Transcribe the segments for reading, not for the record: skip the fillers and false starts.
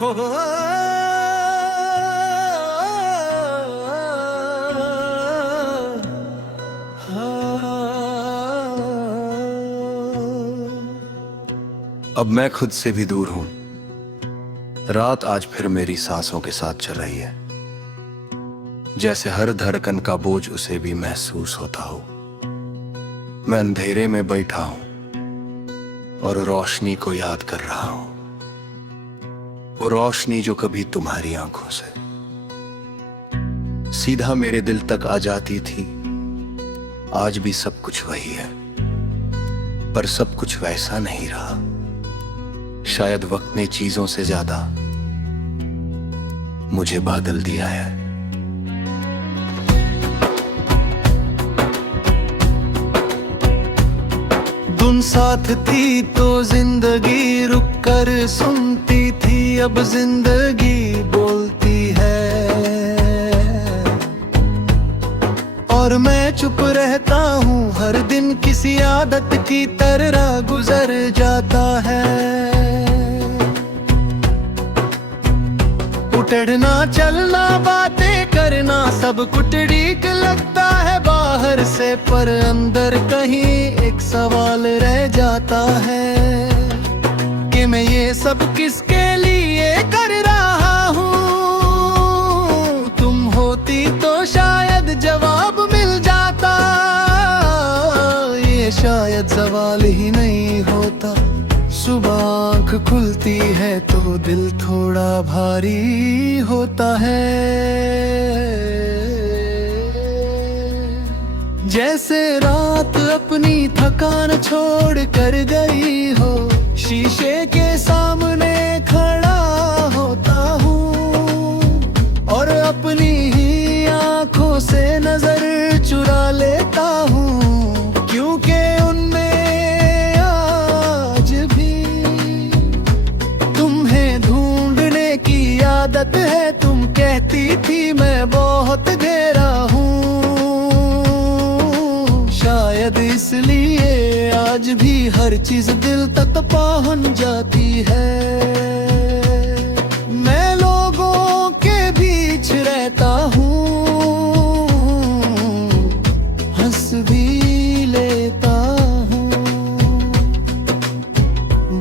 अब मैं खुद से भी दूर हूं। रात आज फिर मेरी सांसों के साथ चल रही है, जैसे हर धड़कन का बोझ उसे भी महसूस होता हो। मैं अंधेरे में बैठा हूं और रोशनी को याद कर रहा हूं, वो रोशनी जो कभी तुम्हारी आंखों से सीधा मेरे दिल तक आ जाती थी। आज भी सब कुछ वही है, पर सब कुछ वैसा नहीं रहा। शायद वक्त ने चीजों से ज्यादा मुझे बादल दिया है। तुम साथ थी तो जिंदगी रुक कर सुनती थी, अब जिंदगी बोलती है और मैं चुप रहता हूँ। हर दिन किसी आदत की तरह गुजर जाता है। उठना चलना बातें करना सब कुछ ठीक लगता है बाहर से, पर अंदर कहीं एक सवाल रह जाता है कि मैं ये सब किसके लिए कर रहा हूँ। तुम होती तो शायद जवाब मिल जाता, ये शायद सवाल ही नहीं होता। सुबह आँख खुलती है तो दिल थोड़ा भारी होता है, जैसे रात अपनी थकान छोड़ कर गई हो। शीशे के सामने खड़ा होता हूँ और अपनी ही आँखों से नजर चुरा लेता हूँ, क्योंकि आदत है। तुम कहती थी मैं बहुत गहरा हूँ, शायद इसलिए आज भी हर चीज दिल तक पहुंच जाती है। मैं लोगों के बीच रहता हूँ, हंस भी लेता हूँ,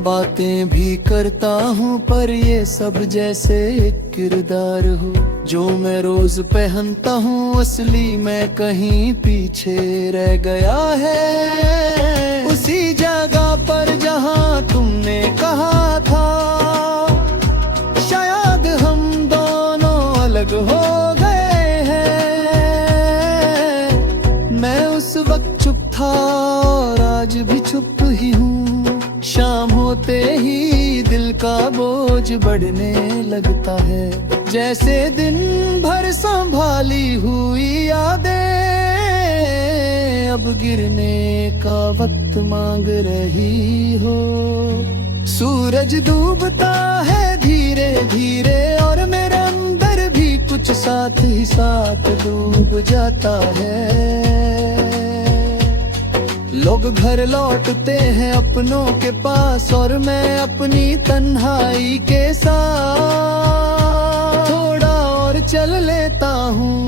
बातें भी करता हूँ, पर ये सब जैसे एक किरदार हो जो मैं रोज पहनता हूँ। असली मैं कहीं पीछे रह गया है, उसी जगह पर जहाँ तुमने कहा था शायद हम दोनों अलग हो गए हैं। मैं उस वक्त चुप था और आज भी चुप ही हूँ। शाम होते ही दिल का बोझ बढ़ने लगता है, जैसे दिन भर संभाली हुई यादें अब गिरने का वक्त मांग रही हो। सूरज डूबता है धीरे धीरे और मेरे अंदर भी कुछ साथ ही साथ डूब जाता है। लोग घर लौटते हैं अपनों के पास और मैं अपनी तन्हाई के साथ थोड़ा और चल लेता हूँ।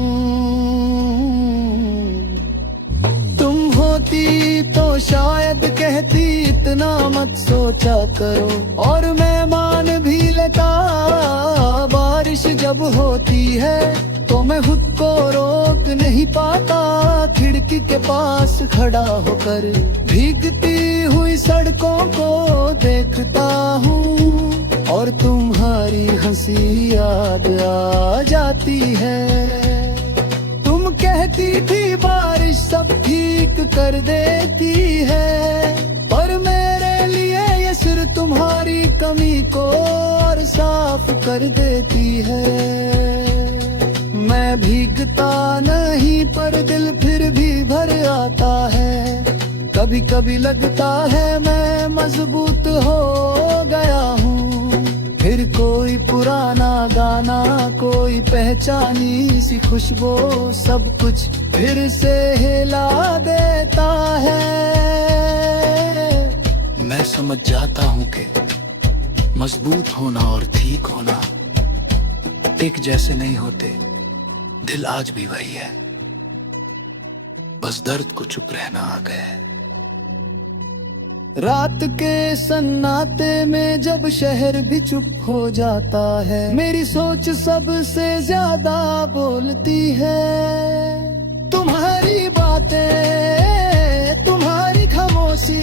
तुम होती तो शायद कहती इतना मत सोचा करो, और मैं मान भी लेता। बारिश जब होती है तो मैं खुद को रोक नहीं पाता, खिड़की के पास खड़ा होकर भीगती हुई सड़कों को देखता हूँ और तुम्हारी हंसी याद आ जाती है। तुम कहती थी बारिश सब ठीक कर देती है, पर मेरे लिए ये सिर्फ तुम्हारी कमी को और साफ कर देती है। मैं भीगता नहीं पर दिल फिर भी भर आता है। कभी कभी लगता है मैं मजबूत हो गया हूँ, फिर कोई पुराना गाना, कोई पहचानी सी खुशबू सब कुछ फिर से हिला देता है। मैं समझ जाता हूँ कि मजबूत होना और ठीक होना एक जैसे नहीं होते। दिल आज भी वही है, बस दर्द को चुप रहना आ गया है। रात के सन्नाटे में जब शहर भी चुप हो जाता है, मेरी सोच सबसे ज्यादा बोलती है। तुम्हारी बातें, तुम्हारी खामोशी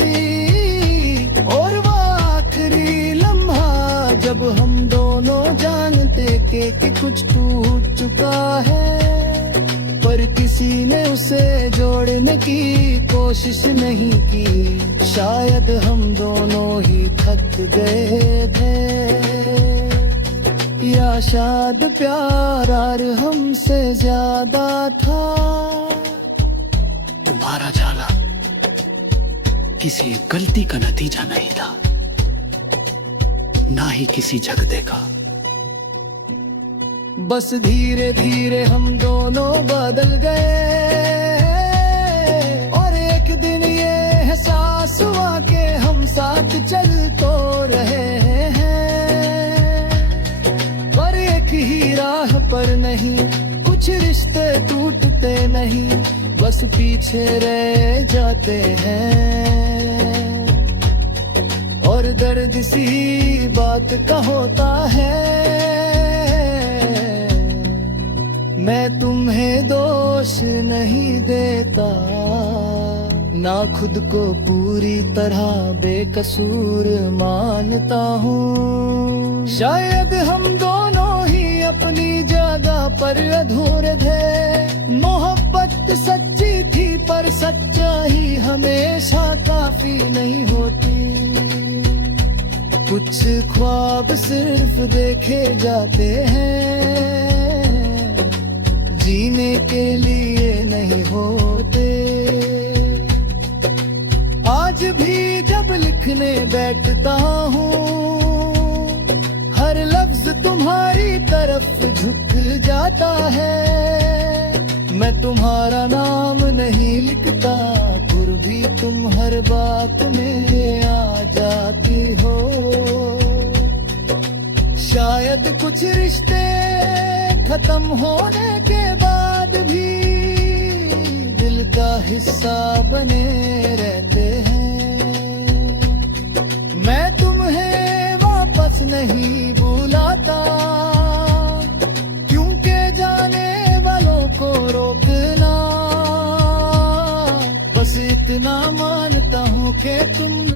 और वो आखिरी लम्हा जब हम दोनों जानते कि कुछ टूट चुका है, पर किसी ने उसे जोड़ने की कोशिश नहीं की। शायद हम दोनों ही थक गए थे, या शायद प्यार हमसे ज्यादा था। तुम्हारा जाना किसी गलती का नतीजा नहीं था, ना ही किसी झगड़े का। बस धीरे धीरे हम दोनों बदल गए, और एक दिन ये एहसास हुआ कि हम साथ चल तो रहे हैं, पर एक ही राह पर नहीं। कुछ रिश्ते टूटते नहीं, बस पीछे रह जाते हैं। और दर्द इसी बात का होता है, मैं तुम्हें दोष नहीं देता, ना खुद को पूरी तरह बेकसूर मानता हूँ। शायद हम दोनों ही अपनी जगह पर अधूरे थे। मोहब्बत सच्ची थी, पर सच्चाई हमेशा काफी नहीं होती। कुछ ख्वाब सिर्फ देखे जाते हैं, जीने के लिए नहीं होते। आज भी जब लिखने बैठता हूँ, हर लफ्ज तुम्हारी तरफ झुक जाता है। मैं तुम्हारा नाम नहीं लिखता, फिर भी तुम हर बात में आ जाती हो। शायद कुछ रिश्ते खत्म होने के बाद भी दिल का हिस्सा बने रहते हैं। मैं तुम्हें वापस नहीं बुलाता, क्योंकि जाने वालों को रोकना। बस इतना मानता हूँ कि तुम